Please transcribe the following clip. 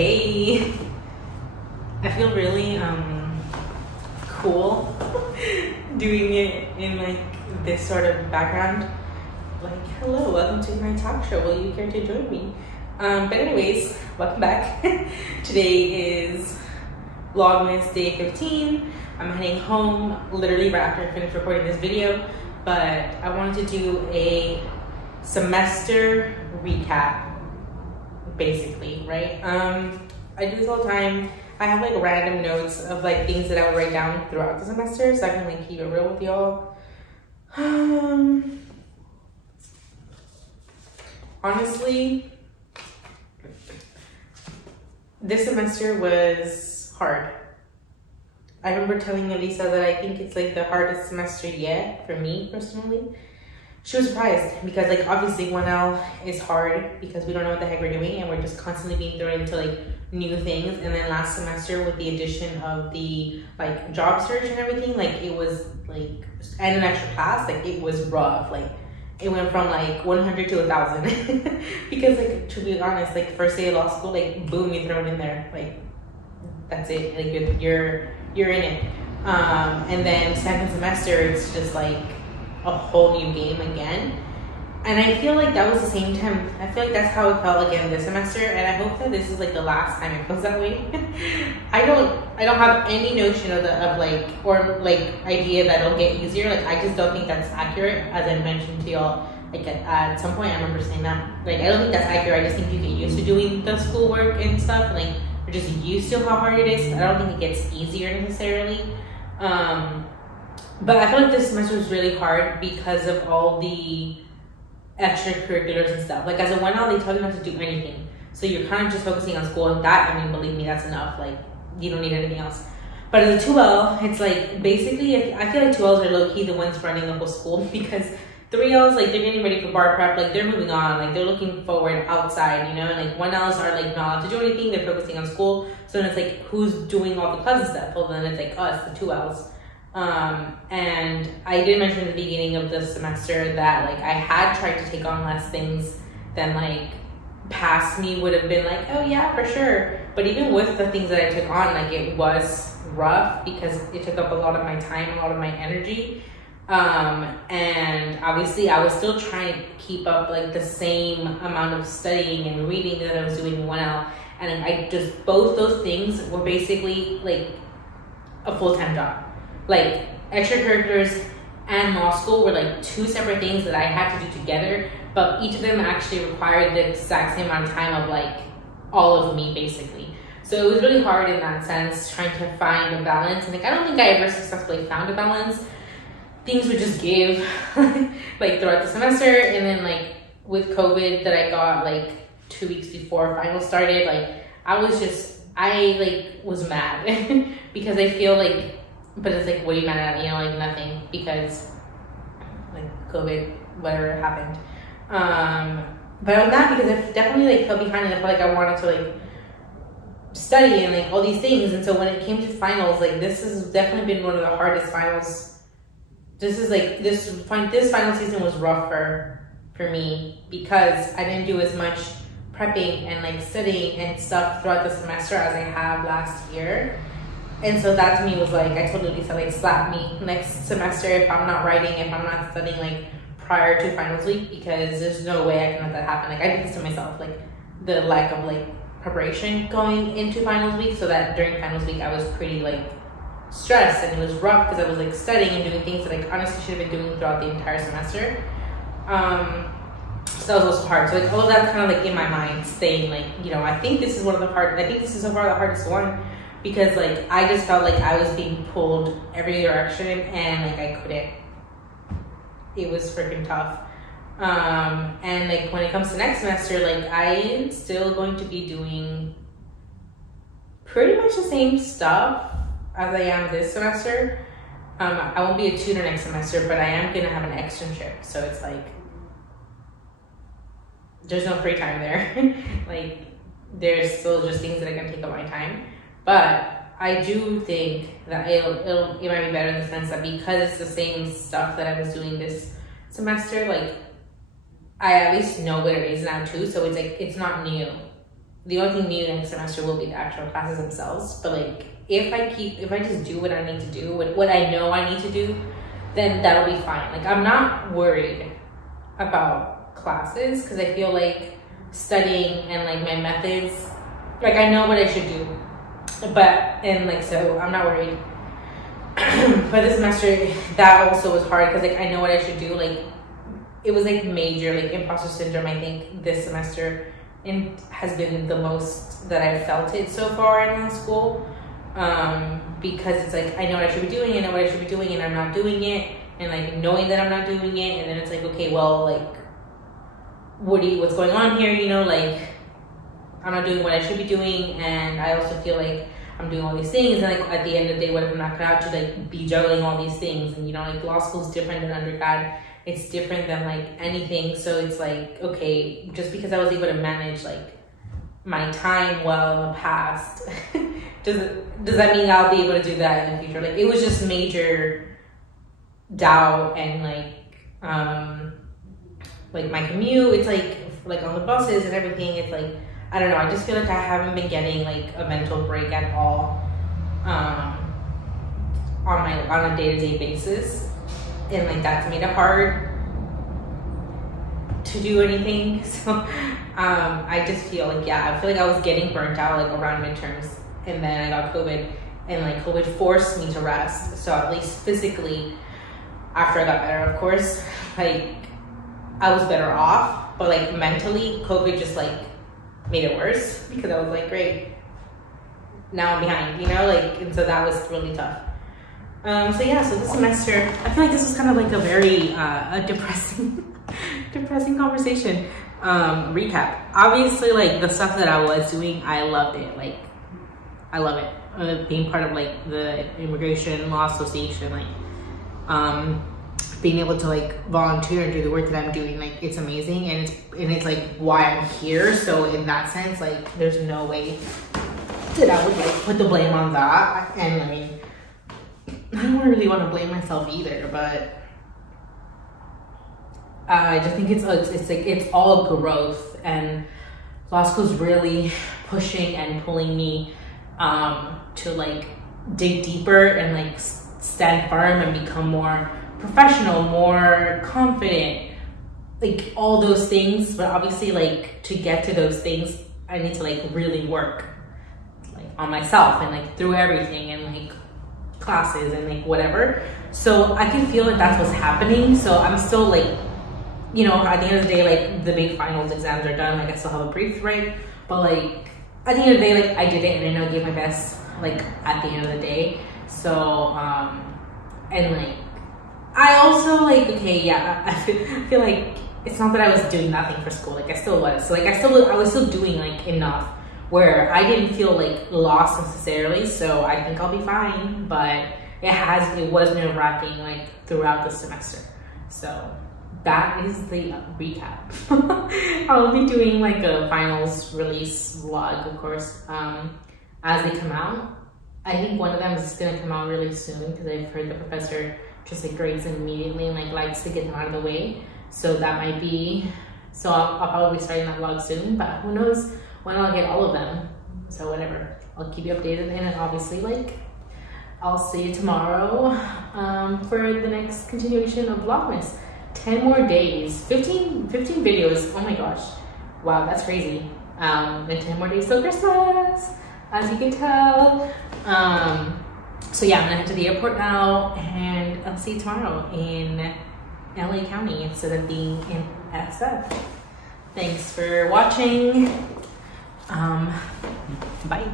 Hey, I feel really cool doing it in like this sort of background. Like, hello, welcome to my talk show. Will you care to join me? But anyways, welcome back. Today is vlogmas day 15. I'm heading home literally right after I finished recording this video, but I wanted to do a semester recap, basically, right? I do this all the time. I have like random notes of like things that I would write down throughout the semester, so I can like keep it real with y'all. Honestly, this semester was hard. I remember telling Elisa that I think it's like the hardest semester yet for me personally. She was surprised because like obviously 1L is hard because we don't know what the heck we're doing and we're just constantly being thrown into like new things. And then last semester with the addition of the like job search and everything, like it was like, and an extra class, like it was rough. Like it went from like 100 to 1,000 because like to be honest, like first day of law school, like boom, you're thrown in there. Like that's it. Like you're in it. And then second semester, it's just like a whole new game again. And I feel like that was the same time. I feel like that's how it felt again this semester, and I hope that this is like the last time it feels that way. I don't have any notion of idea that it'll get easier. Like I just don't think that's accurate, as I mentioned to y'all. Like at some point I remember saying that. Like I don't think that's accurate. I just think you get used to doing the schoolwork and stuff, and like you're just used to how hard it is. I don't think it gets easier necessarily. But I feel like this semester was really hard because of all the extracurriculars and stuff. Like as a 1L, they tell you not to do anything. So you're kind of just focusing on school, and that, I mean, believe me, that's enough. Like you don't need anything else. But as a 2L, it's like basically, I feel like 2Ls are low-key the ones running the whole school because 3Ls, like they're getting ready for bar prep, like they're moving on, like they're looking forward outside, you know, and like 1Ls are like not allowed to do anything, they're focusing on school. So then it's like, who's doing all the pleasant stuff? Well, then it's like us, the 2Ls. And I did mention at the beginning of the semester that like I had tried to take on less things than like past me would have been like, oh yeah, for sure. But even with the things that I took on, like it was rough because it took up a lot of my time, a lot of my energy. And obviously I was still trying to keep up like the same amount of studying and reading that I was doing in 1L. And I just, both those things were basically like a full-time job. Like extracurriculars and law school were like two separate things that I had to do together, but each of them actually required the exact same amount of time of like all of me basically. So it was really hard in that sense, trying to find a balance. And like I don't think I ever successfully found a balance. Things would just give like throughout the semester, and then like with COVID that I got like 2 weeks before finals started, like I was mad because I feel like, but it's like, what are you mad at? You know, like nothing, because like COVID, whatever happened. But I was mad because I definitely like fell behind, and I felt like I wanted to like study and like all these things. And so when it came to finals, like this has definitely been one of the hardest finals. This final season was rougher for me because I didn't do as much prepping and like studying and stuff throughout the semester as I have last year. And so that to me was like, I told Lisa, like slap me next semester if I'm not writing, if I'm not studying like prior to finals week, because there's no way I can let that happen. Like I did this to myself, like the lack of like preparation going into finals week, so that during finals week I was pretty like stressed, and it was rough because I was like studying and doing things that I honestly should have been doing throughout the entire semester. So that was also hard. So like all of that kind of like in my mind staying like, you know, I think this is so far the hardest one, because like I just felt like I was being pulled every direction and like I couldn't. It was freaking tough. And like when it comes to next semester, like I am still going to be doing pretty much the same stuff as I am this semester. I won't be a tutor next semester, but I am gonna have an externship. So it's like, there's no free time there. Like there's still just things that are gonna take up my time. But I do think that it might be better in the sense that because it's the same stuff that I was doing this semester, like I at least know what it is now too. So it's like, it's not new. the only thing new next semester will be the actual classes themselves. But like, if I just do what I need to do, what I know I need to do, then that'll be fine. Like, I'm not worried about classes because I feel like studying and like my methods, like I know what I should do, so I'm not worried. But this semester, that also was hard because like I know what I should do. Like, it was like major like imposter syndrome, I think, this semester, and has been the most that I've felt it so far in school. Because it's like I know what I should be doing, I know what I should be doing, and I'm not doing it, and like knowing that I'm not doing it, and then it's like, okay, well, like what's going on here, you know, like I'm not doing what I should be doing, and I also feel like I'm doing all these things, and like at the end of the day, what if I'm not cut out to like be juggling all these things? And you know, like law school is different than undergrad, it's different than like anything. So it's like, okay, just because I was able to manage like my time well in the past, does that mean I'll be able to do that in the future? Like, it was just major doubt, and like my commute, it's like on the buses and everything, it's like, I don't know, I just feel like I haven't been getting like a mental break at all on a day-to-day basis, and like that's made it hard to do anything. So I just feel like, yeah, I feel like I was getting burnt out like around midterms, and then I got COVID, and like COVID forced me to rest. So at least physically, after I got better, of course, like I was better off, but like mentally, COVID just like made it worse, because I was like, great, now I'm behind, you know, like, and so that was really tough. So yeah, so this semester, I feel like this was kind of like a very a depressing conversation. Recap. Obviously, like the stuff that I was doing, I loved it. Like, I love it. Being part of like the Immigration Law Association, like being able to like volunteer and do the work that I'm doing, like it's amazing, and it's like why I'm here. So in that sense, like there's no way that I would like put the blame on that. And I mean, I don't really want to blame myself either, but I just think it's like it's all growth, and law school's really pushing and pulling me to like dig deeper and like stand firm and become more professional, more confident, like all those things. But obviously, like to get to those things, I need to like really work like on myself and like through everything, and like classes and like whatever. So I can feel that that's what's happening. So I'm still like, you know, at the end of the day, like the big finals exams are done, like I still have a brief to write, but like at the end of the day, like I did it, and I know I gave my best like at the end of the day. So and like I also like, okay, yeah, I feel like it's not that I was doing nothing for school, like I still was. So like I was still doing like enough where I didn't feel like lost necessarily. So I think I'll be fine, but it was nerve-wracking like throughout the semester. So that is the recap. I'll be doing like a finals release vlog, of course, as they come out. I think one of them is gonna come out really soon, because I've heard the professor just like grades them immediately and like likes to get them out of the way. So that might be, so I'll probably be starting that vlog soon, but who knows when I'll get all of them. So whatever, I'll keep you updated, and then obviously like I'll see you tomorrow for the next continuation of vlogmas. 10 more days, 15 videos. Oh my gosh, wow, that's crazy. And 10 more days till Christmas, as you can tell. So yeah, I'm gonna head to the airport now, and I'll see you tomorrow in LA County instead of being in SF. Thanks for watching. Bye.